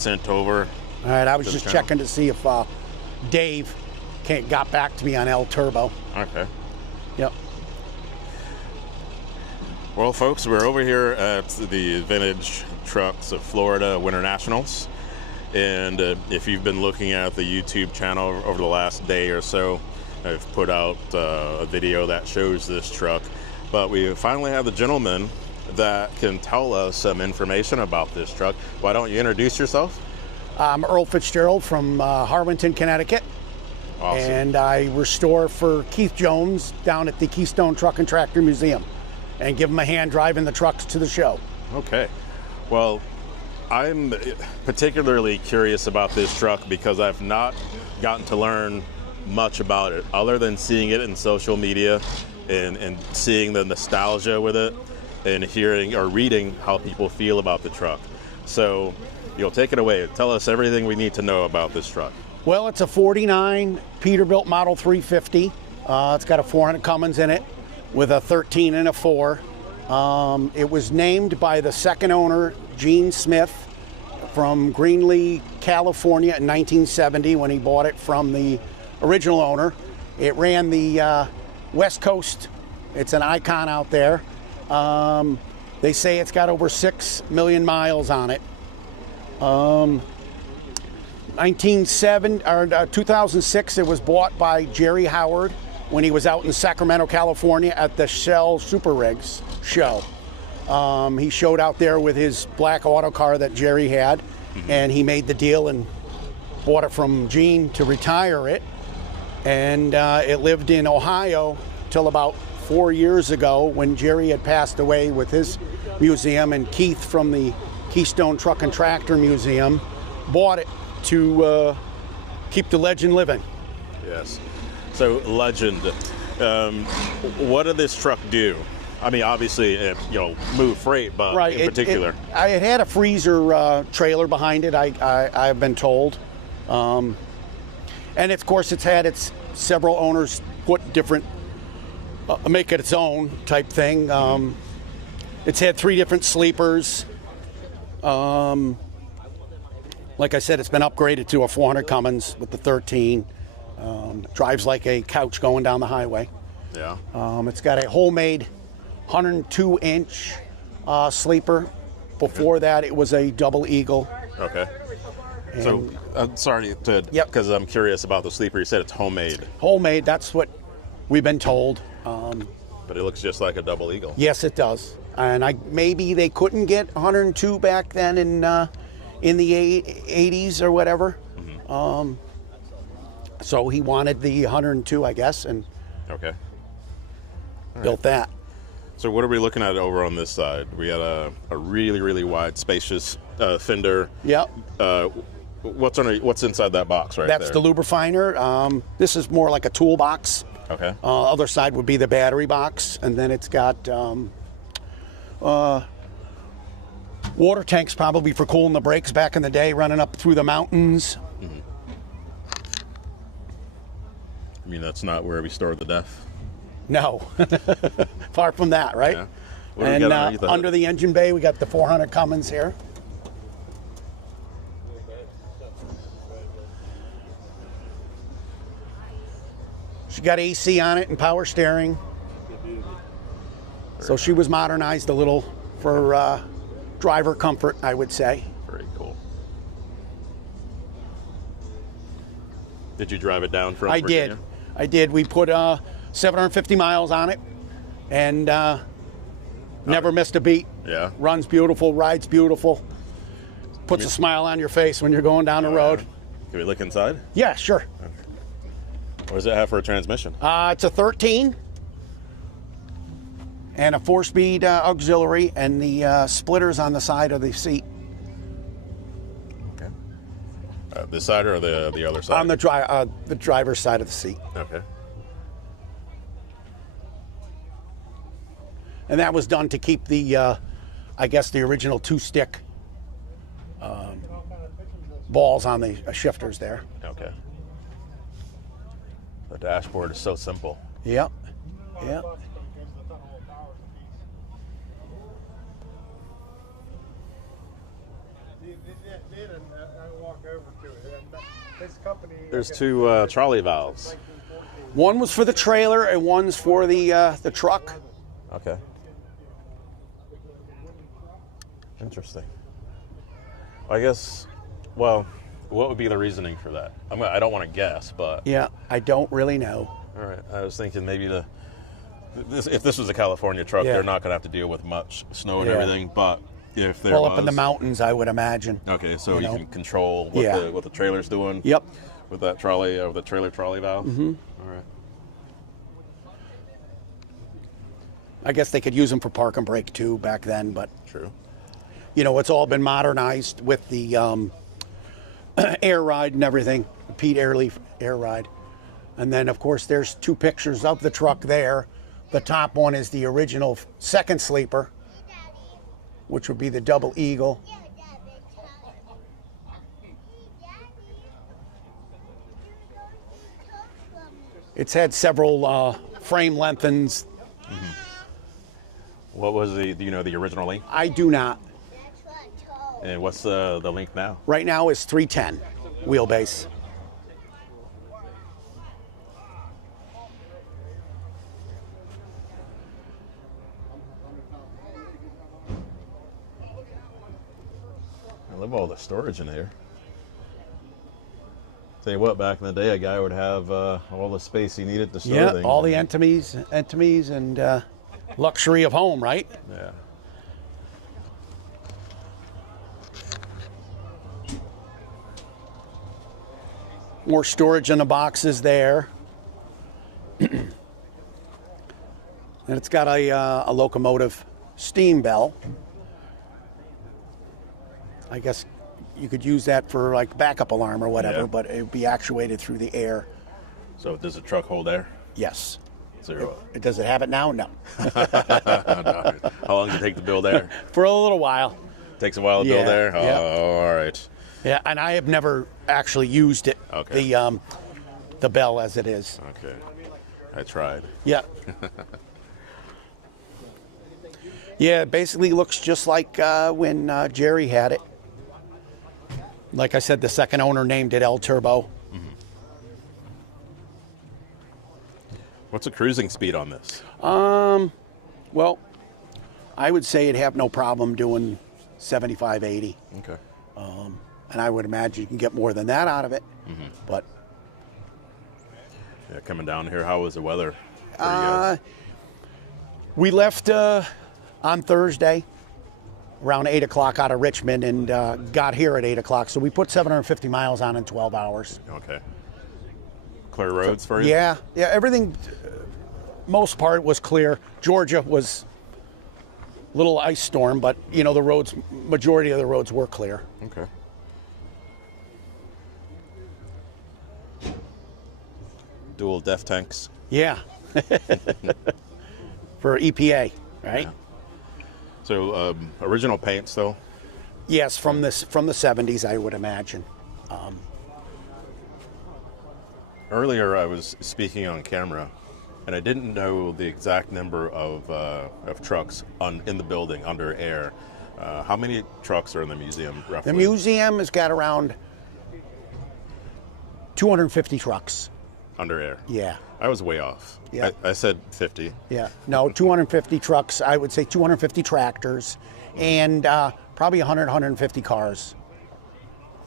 sent over. All right, I was just checking to see if Dave got back to me on El Turbo. Okay. Yep. Well, folks, we're over here at the Vintage Trucks of Florida Winter Nationals. And if you've been looking at the YouTube channel over the last day or so, I've put out a video that shows this truck. But we finally have the gentleman that can tell us some information about this truck. Why don't you introduce yourself? I'm Earl Fitzgerald from Harwinton, Connecticut. Awesome. And I restore for Keith Jones down at the Keystone Truck and Tractor Museum and give him a hand driving the trucks to the show. Okay. Well, I'm particularly curious about this truck because I've not gotten to learn much about it other than seeing it in social media and seeing the nostalgia with it and hearing or reading how people feel about the truck. So you'll take it away. Tell us everything we need to know about this truck. Well, it's a 49 Peterbilt Model 350. It's got a 400 Cummins in it with a 13 and a 4. It was named by the second owner, Gene Smith, from Greenlee, California in 1970 when he bought it from the original owner. It ran the West Coast. It's an icon out there. They say it's got over 6 million miles on it. 2006, it was bought by Jerry Howard when he was out in Sacramento, California at the Shell Super Rigs show. He showed out there with his black auto car that Jerry had, and he made the deal and bought it from Gene to retire it. And it lived in Ohio till about 4 years ago when Jerry had passed away with his museum, and Keith from the Keystone Truck and Tractor Museum bought it to keep the legend living. Yes. So, legend. What did this truck do? I mean, obviously, move freight, but right, in particular. It had a freezer trailer behind it, I've been told. And of course, it's had its several owners put different, make it its own type thing. It's had 3 different sleepers. Like I said, it's been upgraded to a 400 Cummins with the 13. Drives like a couch going down the highway. Yeah. It's got a homemade 102-inch sleeper. Before that, it was a double eagle. Okay. And so, sorry to, because I'm curious about the sleeper. You said it's homemade. Homemade, that's what we've been told. But it looks just like a double eagle. Yes, it does. And maybe they couldn't get 102 back then in the 80s or whatever. So he wanted the 102, I guess, and built that. So what are we looking at over on this side? We got a really, really wide, spacious fender. Yep. What's inside that box right there? That's the lubrifiner. This is more like a toolbox. Okay. Other side would be the battery box, and then it's got water tanks probably for cooling the brakes back in the day, running up through the mountains. I mean, that's not where we store the DEF. No. Far from that, right? Yeah. And under the engine bay, we got the 400 Cummins here. She got AC on it and power steering. So she was modernized a little for driver comfort, I would say. Very cool. Did you drive it down from Virginia? I did. We put 750 miles on it and never missed a beat. Yeah. Runs beautiful, rides beautiful. Puts a smile on your face when you're going down the road. Can we look inside? Yeah, sure. Okay. What does it have for a transmission? It's a 13 and a 4-speed auxiliary, and the splitters on the side of the seat. Okay. This side or the other side? On the driver's side of the seat. Okay. And that was done to keep the, I guess, the original 2-stick balls on the shifters there. Okay. The dashboard is so simple. Yep. Yep. There's two trolley valves. One was for the trailer and one's for the truck. Okay. Interesting. I guess, well, what would be the reasoning for that? I don't want to guess, but... Yeah, I don't really know. All right. I was thinking maybe if this was a California truck, Yeah. they're not going to have to deal with much snow and Yeah. everything, but if there Well, was... up in the mountains, I would imagine. Okay, so you know. can control what, Yeah. what the trailer's doing? Yep. With that trolley, the trailer trolley valve? Mm-hmm. All right. I guess they could use them for park and brake too back then, but True. you know, it's all been modernized with the air ride and everything, Pete Airleaf air ride. And then, of course, there's two pictures of the truck there. The top one is the original second sleeper, which would be the Double Eagle. It's had several frame lengthens. What was the original length? I do not. And what's the length now? Right now is 310 wheelbase. I love all the storage in here. Tell you what, back in the day, a guy would have all the space he needed to store Yeah, things. all the intimies and luxury of home, right? Yeah. More storage in the boxes there. And it's got a locomotive steam bell. I guess you could use that for like backup alarm or whatever, Yeah. but it would be actuated through the air. So does the truck hold air? Yes. Zero. Does it have it now? No. How long does it take to build air? For a little while. Takes a while to build Yeah, air? Oh, yeah. all right. Yeah, and I have never actually used it. Okay. The bell as it is. Okay. I tried. Yeah. Yeah, it basically looks just like when Jerry had it. Like I said, the second owner named it El Turbo. What's the cruising speed on this? Well, I would say it'd have no problem doing 75, 80. Okay. And I would imagine you can get more than that out of it. But Yeah, coming down here, how was the weather for you uh, guys? we left on Thursday around 8 o'clock out of Richmond and got here at 8 o'clock. So we put 750 miles on in 12 hours. Okay. Clear roads for you? Yeah, everything, most part was clear. Georgia was a little ice storm, but you know, the roads, majority of the roads were clear. Okay. Dual def tanks. Yeah. For EPA, right? Yeah. So original paints though? Yes, from the 70s, I would imagine. Earlier I was speaking on camera and I didn't know the exact number of trucks in the building under air. How many trucks are in the museum roughly? The museum has got around 250 trucks. Under air? Yeah. I was way off. Yeah. I said 50. Yeah. No, 250 trucks. I would say 250 tractors and probably 100, 150 cars.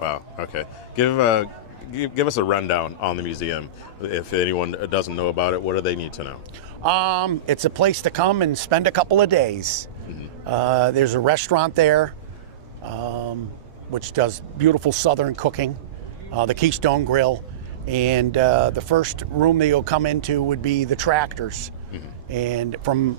Wow. Okay. Give us a rundown on the museum. If anyone doesn't know about it, what do they need to know? It's a place to come and spend a couple of days. There's a restaurant there, which does beautiful Southern cooking, the Keystone Grill. And the first room that you'll come into would be the tractors, and from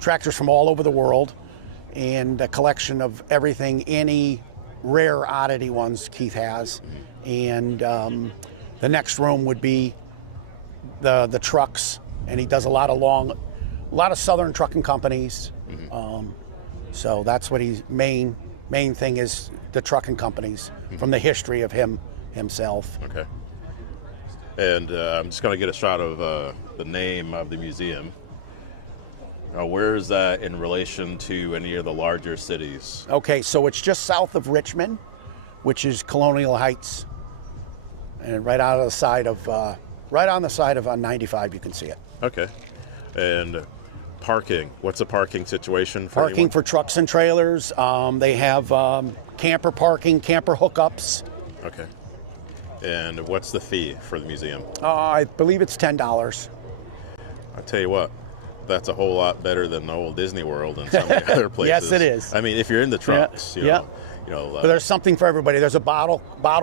tractors from all over the world, and a collection of everything, any rare oddity ones Keith has. And the next room would be the trucks, and he does a lot of Southern trucking companies. So that's what he's main thing is, the trucking companies from the history of himself. Okay. And I'm just going to get a shot of the name of the museum. Where is that in relation to any of the larger cities? Okay, so it's just south of Richmond, which is Colonial Heights. and right out of the side of, right on the side of 95, you can see it. Okay. And parking. What's the parking situation for Parking anyone? for trucks and trailers. They have camper parking, camper hookups. Okay. And what's the fee for the museum? I believe it's $10. I tell you what, that's a whole lot better than the old Disney World and some of the other places. Yes, it is. I mean, if you're into trucks, Yeah. you know, But there's something for everybody. There's a bottle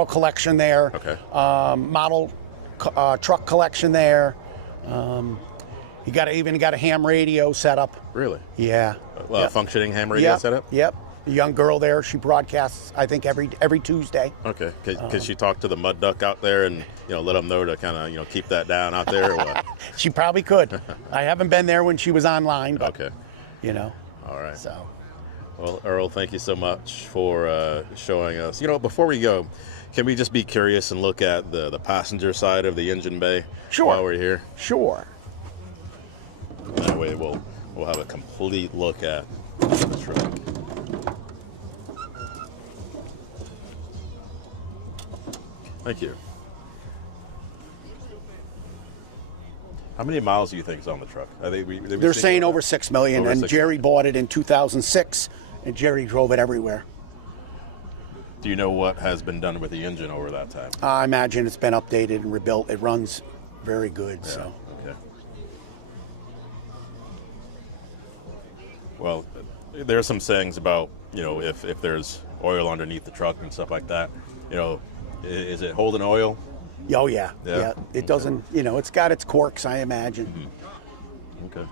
collection there. Okay. Model truck collection there. You even got a ham radio set up. really? Yeah. Well, functioning ham radio Yep. setup? Yep. A young girl there. She broadcasts, I think, every Tuesday. Okay. Could she talk to the mud duck out there and, let them know to kind of, keep that down out there or what? She probably could. I haven't been there when she was online, but Okay. All right. So. Well, Earl, thank you so much for showing us. Before we go, can we just be curious and look at the passenger side of the engine bay Sure. while we're here? Sure. That way we'll have a complete look at the truck. Thank you. How many miles do you think is on the truck? I think They're saying over 6 million, Over and 6 Jerry bought it in 2006, and Jerry drove it everywhere. Do you know what has been done with the engine over that time? I imagine it's been updated and rebuilt. It runs very good. So. Okay. Well, there are some sayings about, if there's oil underneath the truck and stuff like that, is it holding oil? Oh yeah. Yeah? It doesn't. It's got its quirks, I imagine. Mm-hmm. Okay.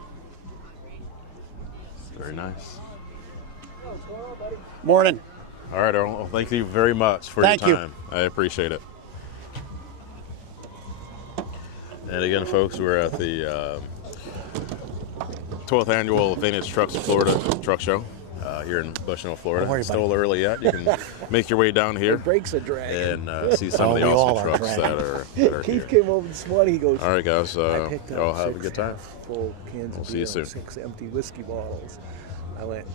Very nice. Morning. All right, Earl. Well, thank you very much for Thank your you. time. I appreciate it. And again, folks, we're at the 12th annual Vintage Trucks of Florida Truck Show here in Bushnell, Florida. Don't worry It's about still early yet. You can make your way down here Brakes are dragging. and see some of the we all awesome are trucks dragging. that are Keith here. came over this morning. He goes, All right, guys. I picked Y'all up have a 6 good time. full cans We'll of see you beer, soon. 6 empty whiskey bottles. I went,